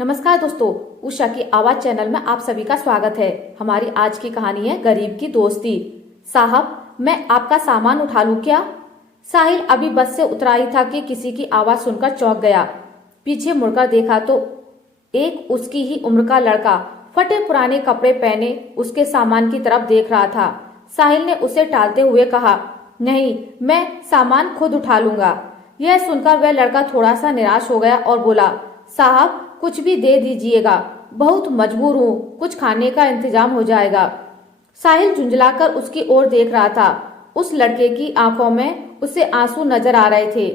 नमस्कार दोस्तों, उषा की आवाज चैनल में आप सभी का स्वागत है। हमारी आज की कहानी है गरीब की दोस्ती। साहब, मैं आपका सामान उठा लूं क्या? साहिल अभी बस से उतरा ही था कि किसी की आवाज सुनकर चौंक गया। पीछे मुड़कर देखा तो एक उसकी ही उम्र का लड़का फटे पुराने कपड़े पहने उसके सामान की तरफ देख रहा था। साहिल ने उसे टालते हुए कहा, नहीं, मैं सामान खुद उठा लूंगा। यह सुनकर वह लड़का थोड़ा सा निराश हो गया और बोला, साहब कुछ भी दे दीजिएगा, बहुत मजबूर हूँ, कुछ खाने का इंतजाम हो जाएगा। साहिल झुंझलाकर उसकी ओर देख रहा था। उस लड़के की आंखों में उसे आंसू नजर आ रहे थे।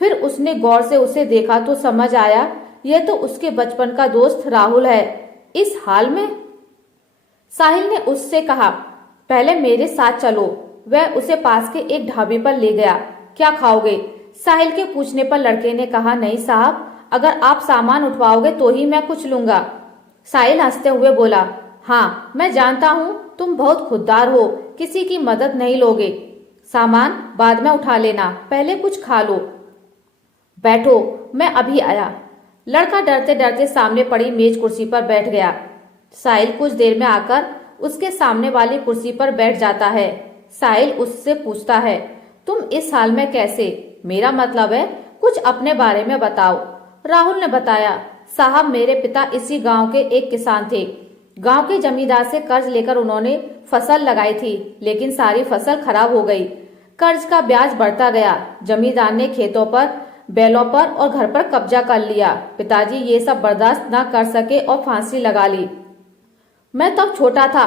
फिर उसने गौर से उसे देखा तो समझ आया यह तो उसके बचपन का दोस्त राहुल है। इस हाल में साहिल ने उससे कहा, पहले मेरे साथ चलो। वह उसे पास के एक ढाबे पर ले गया। क्या खाओगे? साहिल के पूछने पर लड़के ने कहा, नहीं साहब, अगर आप सामान उठवाओगे तो ही मैं कुछ लूंगा। साहिल हंसते हुए बोला, हाँ मैं जानता हूँ तुम बहुत खुददार हो, किसी की मदद नहीं लोगे। सामान बाद में उठा लेना, पहले कुछ खा लो। बैठो, मैं अभी आया। लड़का डरते डरते सामने पड़ी मेज कुर्सी पर बैठ गया। साहिल कुछ देर में आकर उसके सामने वाली कुर्सी पर बैठ जाता है। साहिल उससे पूछता है, तुम इस हाल में कैसे? मेरा मतलब है कुछ अपने बारे में बताओ। राहुल ने बताया, साहब मेरे पिता इसी गांव के एक किसान थे। गांव के जमींदार से कर्ज लेकर उन्होंने फसल लगाई थी, लेकिन सारी फसल खराब हो गई। कर्ज का ब्याज बढ़ता गया। जमींदार ने खेतों पर, बैलों पर और घर पर कब्जा कर लिया। पिताजी ये सब बर्दाश्त न कर सके और फांसी लगा ली। मैं तब छोटा था।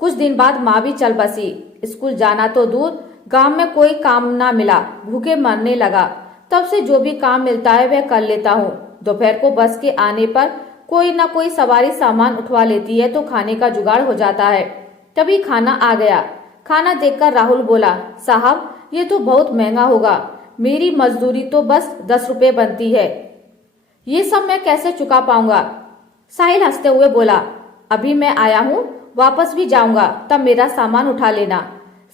कुछ दिन बाद माँ भी चल बसी। स्कूल जाना तो दूर, गांव में कोई काम ना मिला, भूखे मरने लगा। तब से जो भी काम मिलता है वह कर लेता हूँ। दोपहर को बस के आने पर कोई ना कोई सवारी सामान उठवा लेती है तो खाने का जुगाड़ हो जाता है। तभी खाना आ गया। खाना देखकर राहुल बोला, साहब ये तो बहुत महंगा होगा, मेरी मजदूरी तो बस 10 रुपए बनती है, ये सब मैं कैसे चुका पाऊंगा? साहिल हंसते हुए बोला, अभी मैं आया हूँ, वापस भी जाऊंगा, तब मेरा सामान उठा लेना।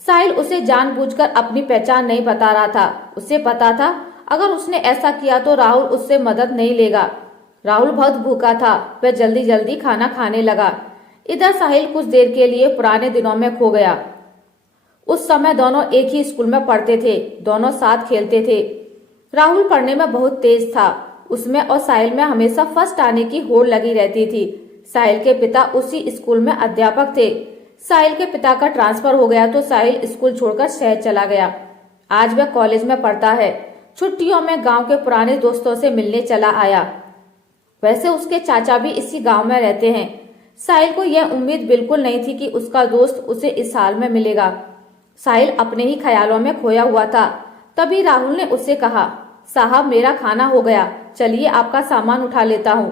साहिल उसे जानबूझकर अपनी पहचान नहीं बता रहा था। उसे पता था अगर उसने ऐसा किया तो राहुल उससे मदद नहीं लेगा। राहुल बहुत भूखा था। वह जल्दी जल्दी खाना खाने लगा। इधर साहिल कुछ देर के लिए पुराने दिनों में खो गया। उस समय दोनों एक ही स्कूल में पढ़ते थे, दोनों साथ खेलते थे। राहुल पढ़ने में बहुत तेज था। उसमें और साहिल में हमेशा फर्स्ट आने की होड़ लगी रहती थी। साहिल के पिता उसी स्कूल में अध्यापक थे। साहिल के पिता का ट्रांसफर हो गया तो साहिल स्कूल छोड़कर शहर चला गया। आज वह कॉलेज में पढ़ता है। छुट्टियों में गांव के पुराने दोस्तों से मिलने चला आया। वैसे उसके चाचा भी इसी गांव में रहते हैं। साहिल को यह उम्मीद बिल्कुल नहीं थी कि उसका दोस्त उसे इस हाल में मिलेगा। साहिल अपने ही ख्यालों में खोया हुआ था। तभी राहुल ने उससे कहा, साहब मेरा खाना हो गया, चलिए आपका सामान उठा लेता हूँ।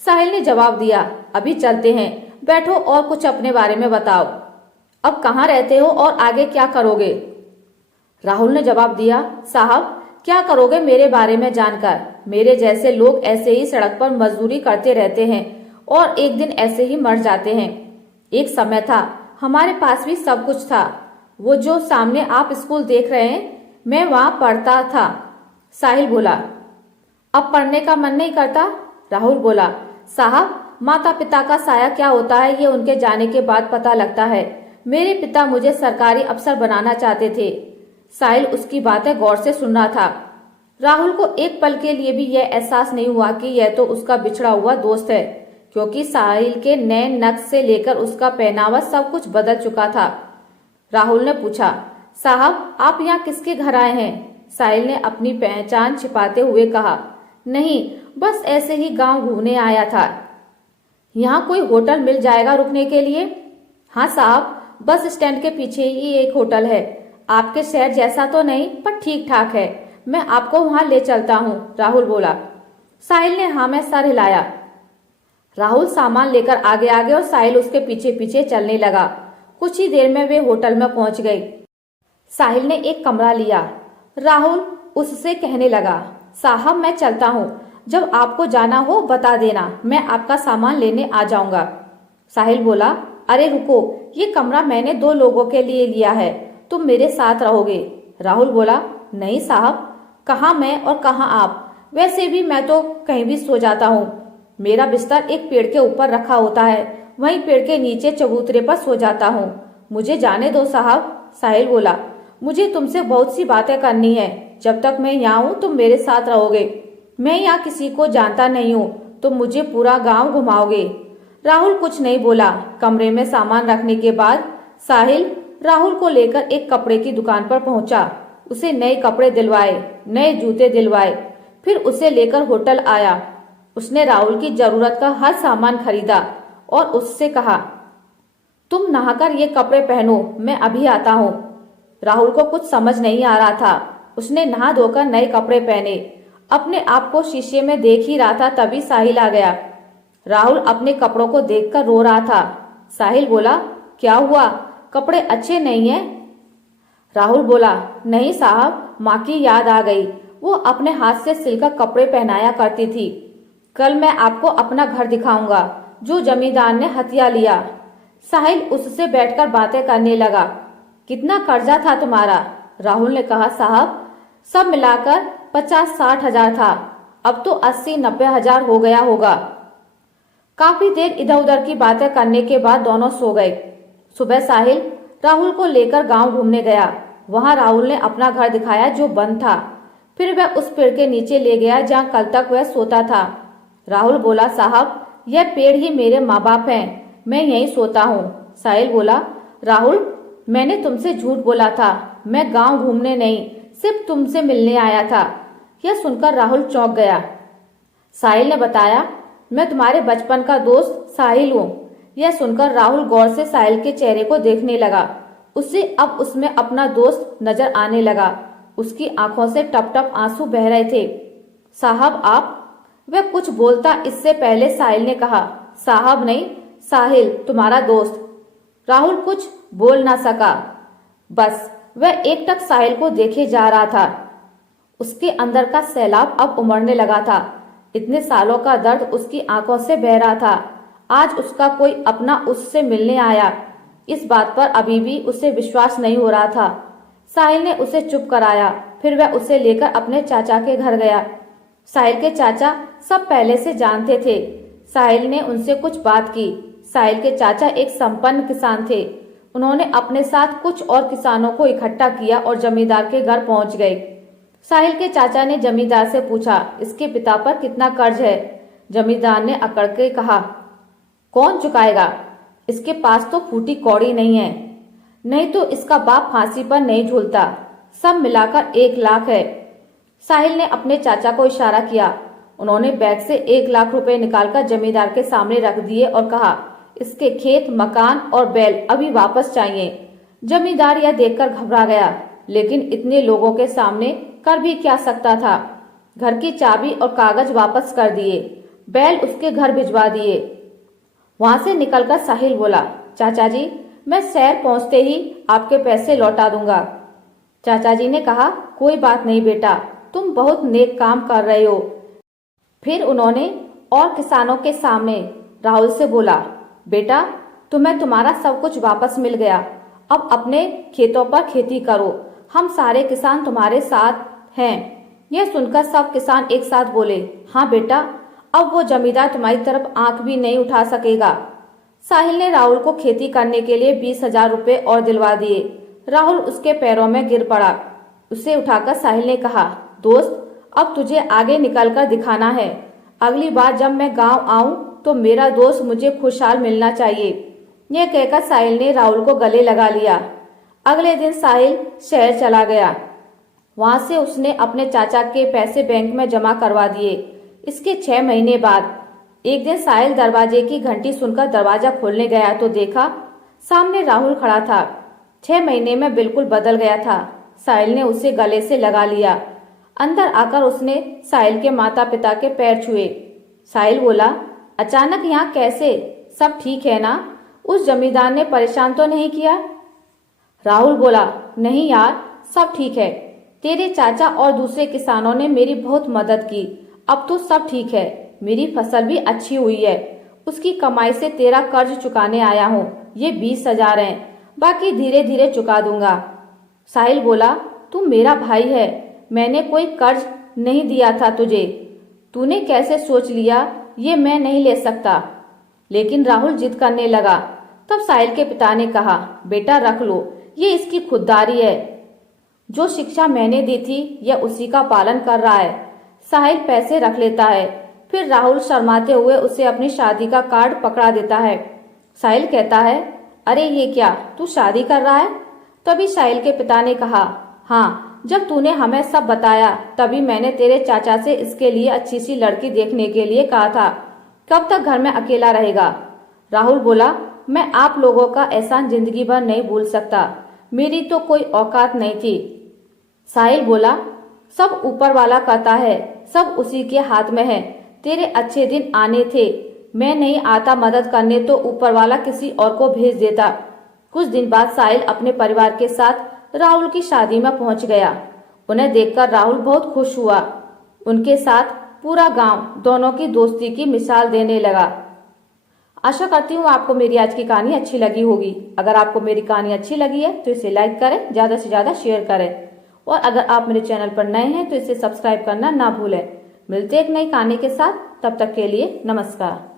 साहिल ने जवाब दिया, अभी चलते हैं, बैठो और कुछ अपने बारे में बताओ। अब कहाँ रहते हो और आगे क्या करोगे? राहुल ने जवाब दिया, साहब क्या करोगे मेरे बारे में जानकर? मेरे जैसे लोग ऐसे ही सड़क पर मजदूरी करते रहते हैं और एक दिन ऐसे ही मर जाते हैं। एक समय था, हमारे पास भी सब कुछ था। वो जो सामने आप स्कूल देख रहे हैं, मैं वहां पढ़ता था। साहिल बोला, अब पढ़ने का मन नहीं करता? राहुल बोला, साहब माता पिता का साया क्या होता है ये उनके जाने के बाद पता लगता है। मेरे पिता मुझे सरकारी अफसर बनाना चाहते थे। साहिल उसकी बातें गौर से सुन रहा था। राहुल को एक पल के लिए भी यह एहसास नहीं हुआ कि यह तो उसका बिछड़ा हुआ दोस्त है, क्योंकि साहिल के नए नक्श से लेकर उसका पहनावा सब कुछ बदल चुका था। राहुल ने पूछा, साहब आप यहाँ किसके घर आए हैं? साहिल ने अपनी पहचान छिपाते हुए कहा, नहीं, बस ऐसे ही गांव घूमने आया था। यहाँ कोई होटल मिल जाएगा रुकने के लिए? हाँ साहब, बस स्टैंड के पीछे ही एक होटल है। आपके शहर जैसा तो नहीं, पर ठीक ठाक है, मैं आपको वहां ले चलता हूँ, राहुल बोला। साहिल ने हाँ में सर हिलाया। राहुल सामान लेकर आगे आगे और साहिल उसके पीछे पीछे चलने लगा। कुछ ही देर में वे होटल में पहुंच गए। साहिल ने एक कमरा लिया। राहुल उससे कहने लगा, साहब मैं चलता हूँ, जब आपको जाना हो बता देना, मैं आपका सामान लेने आ जाऊंगा। साहिल बोला, अरे रुको, ये कमरा मैंने 2 लोगों के लिए लिया है, तुम मेरे साथ रहोगे। राहुल बोला, नहीं साहब, कहाँ मैं और कहाँ आप? वैसे भी मैं तो कहीं भी सो जाता हूँ। मेरा बिस्तर एक पेड़ के ऊपर रखा होता है, वहीं पेड़ के नीचे चबूतरे पर सो जाता हूँ। मुझे जाने दो साहब, साहिल बोला। मुझे तुमसे बहुत सी बातें करनी है। जब तक मैं यहाँ हूँ तुम मेरे साथ रहोगे। मैं यहाँ किसी को जानता नहीं हूँ, तुम मुझे पूरा गांव घुमाओगे। राहुल कुछ नहीं बोला। कमरे में सामान रखने के बाद साहिल राहुल को लेकर एक कपड़े की दुकान पर पहुंचा। उसे नए कपड़े दिलवाए, नए जूते दिलवाए, फिर उसे लेकर होटल आया। उसने राहुल की जरूरत का हर सामान खरीदा और उससे कहा, तुम नहाकर ये कपड़े पहनो, मैं अभी आता हूँ। राहुल को कुछ समझ नहीं आ रहा था। उसने नहा धोकर नए कपड़े पहने, अपने आप को शीशे में देख ही रहा था, तभी साहिल आ गया। राहुल अपने कपड़ों को देखकर रो रहा था। साहिल बोला, क्या हुआ, कपड़े अच्छे नहीं हैं? राहुल बोला, नहीं साहब, माँ की याद आ गई। वो अपने हाथ से सिलकर कपड़े पहनाया करती थी। कल मैं आपको अपना घर दिखाऊंगा जो जमींदार ने हथिया लिया। साहिल उससे बैठकर बातें करने लगा। कितना कर्जा था तुम्हारा? राहुल ने कहा, साहब सब मिलाकर 50-60 हजार था, अब तो 80-90 हजार हो गया होगा। काफी देर इधर उधर की बातें करने के बाद दोनों सो गए। सुबह साहिल राहुल को लेकर गांव घूमने गया। वहां राहुल ने अपना घर दिखाया जो बंद था। फिर वह उस पेड़ के नीचे ले गया जहां कल तक वह सोता था। राहुल बोला, साहब यह पेड़ ही मेरे माँ बाप हैं, मैं यहीं सोता हूँ। साहिल बोला, राहुल मैंने तुमसे झूठ बोला था, मैं गांव घूमने नहीं, सिर्फ तुमसे मिलने आया था। यह सुनकर राहुल चौंक गया। साहिल ने बताया, मैं तुम्हारे बचपन का दोस्त साहिल हूँ। यह सुनकर राहुल गौर से साहिल के चेहरे को देखने लगा। उसे अब उसमें अपना दोस्त नजर आने लगा। उसकी आंखों से टप टप आंसू बह रहे थे। साहब आप? वह कुछ बोलता इससे पहले साहिल ने कहा, साहब नहीं, साहिल तुम्हारा दोस्त। राहुल कुछ बोल ना सका, बस वह एकटक साहिल को देखे जा रहा था। उसके अंदर का सैलाब अब उमड़ने लगा था। इतने सालों का दर्द उसकी आंखों से बह रहा था। आज उसका कोई अपना उससे मिलने आया, इस बात पर अभी भी उसे विश्वास नहीं हो रहा था। साहिल ने उसे चुप कराया, फिर वह उसे लेकर अपने चाचा के घर गया। साहिल के चाचा सब पहले से जानते थे। साहिल ने उनसे कुछ बात की। साहिल के चाचा एक संपन्न किसान थे। उन्होंने अपने साथ कुछ और किसानों को इकट्ठा किया और जमींदार के घर पहुंच गए। साहिल के चाचा ने जमींदार से पूछा, इसके पिता पर कितना कर्ज है? जमींदार ने अकड़ के कहा, कौन चुकाएगा? इसके पास तो फूटी कौड़ी नहीं है, नहीं तो इसका बाप फांसी पर नहीं झूलता। सब मिलाकर 1 लाख है। साहिल ने अपने चाचा को इशारा किया। उन्होंने बैग से 1 लाख रुपए निकालकर जमींदार के सामने रख दिए और कहा, इसके खेत, मकान और बैल अभी वापस चाहिए। जमींदार यह देखकर घबरा गया, लेकिन इतने लोगों के सामने कर भी क्या सकता था। घर की चाबी और कागज वापस कर दिए, बैल उसके घर भिजवा दिए। वहां से निकलकर साहिल बोला, चाचा जी मैं शहर पहुंचते ही आपके पैसे लौटा दूंगा। चाचा जी ने कहा, कोई बात नहीं बेटा, तुम बहुत नेक काम कर रहे हो। फिर उन्होंने और किसानों के सामने राहुल से बोला, बेटा तुम्हें तुम्हारा सब कुछ वापस मिल गया, अब अपने खेतों पर खेती करो, हम सारे किसान तुम्हारे साथ हैं। यह सुनकर सब किसान एक साथ बोले, हाँ बेटा, अब वो जमींदार तुम्हारी तरफ आंख भी नहीं उठा सकेगा। साहिल ने राहुल को खेती करने के लिए 20,000 रुपए और दिलवा दिए। राहुल उसके पैरों में गिर पड़ा। उसे उठाकर साहिल ने कहा, दोस्त अब तुझे आगे निकलकर दिखाना है। अगली बार जब मैं गांव आऊं तो मेरा दोस्त मुझे खुशहाल मिलना चाहिए। यह कहकर साहिल ने राहुल को गले लगा लिया। अगले दिन साहिल शहर चला गया। वहां से उसने अपने चाचा के पैसे बैंक में जमा करवा दिए। इसके 6 महीने बाद एक दिन साहिल दरवाजे की घंटी सुनकर दरवाजा खोलने गया तो देखा सामने राहुल खड़ा था। 6 महीने में बिल्कुल बदल गया था। साहिल ने उसे गले से लगा लिया। अंदर आकर उसने साहिल के माता पिता के पैर छुए। साहिल बोला, अचानक यहाँ कैसे? सब ठीक है ना? उस जमींदार ने परेशान तो नहीं किया? राहुल बोला, नहीं यार, सब ठीक है। तेरे चाचा और दूसरे किसानों ने मेरी बहुत मदद की। अब तो सब ठीक है। मेरी फसल भी अच्छी हुई है। उसकी कमाई से तेरा कर्ज चुकाने आया हूँ। ये 20,000 हैं, बाकी धीरे धीरे चुका दूंगा। साहिल बोला, तू मेरा भाई है, मैंने कोई कर्ज नहीं दिया था तुझे। तूने कैसे सोच लिया ये मैं नहीं ले सकता। लेकिन राहुल जिद करने लगा। तब साहिल के पिता ने कहा, बेटा रख लो, ये इसकी खुददारी है। जो शिक्षा मैंने दी थी यह उसी का पालन कर रहा है। साहिल पैसे रख लेता है, फिर राहुल शर्माते हुए उसे अपनी शादी का कार्ड पकड़ा देता है। साहिल कहता है, अरे ये क्या, तू शादी कर रहा है? तभी साहिल के पिता ने कहा, हाँ, जब तूने हमें सब बताया तभी मैंने तेरे चाचा से इसके लिए अच्छी सी लड़की देखने के लिए कहा था। कब तक घर में अकेला रहेगा? राहुल बोला, मैं आप लोगों का एहसान जिंदगी भर नहीं भूल सकता, मेरी तो कोई औकात नहीं थी। साहिल बोला, सब ऊपर वाला करता है, सब उसी के हाथ में है। तेरे अच्छे दिन आने थे, मैं नहीं आता मदद करने तो ऊपर वाला किसी और को भेज देता। कुछ दिन बाद साहिल अपने परिवार के साथ राहुल की शादी में पहुंच गया। उन्हें देखकर राहुल बहुत खुश हुआ। उनके साथ पूरा गांव दोनों की दोस्ती की मिसाल देने लगा। आशा करती हूँ आपको मेरी आज की कहानी अच्छी लगी होगी। अगर आपको मेरी कहानी अच्छी लगी है तो इसे लाइक करें, ज्यादा से ज्यादा शेयर करें, और अगर आप मेरे चैनल पर नए हैं तो इसे सब्सक्राइब करना ना भूलें। मिलते एक नई कहानी के साथ, तब तक के लिए नमस्कार।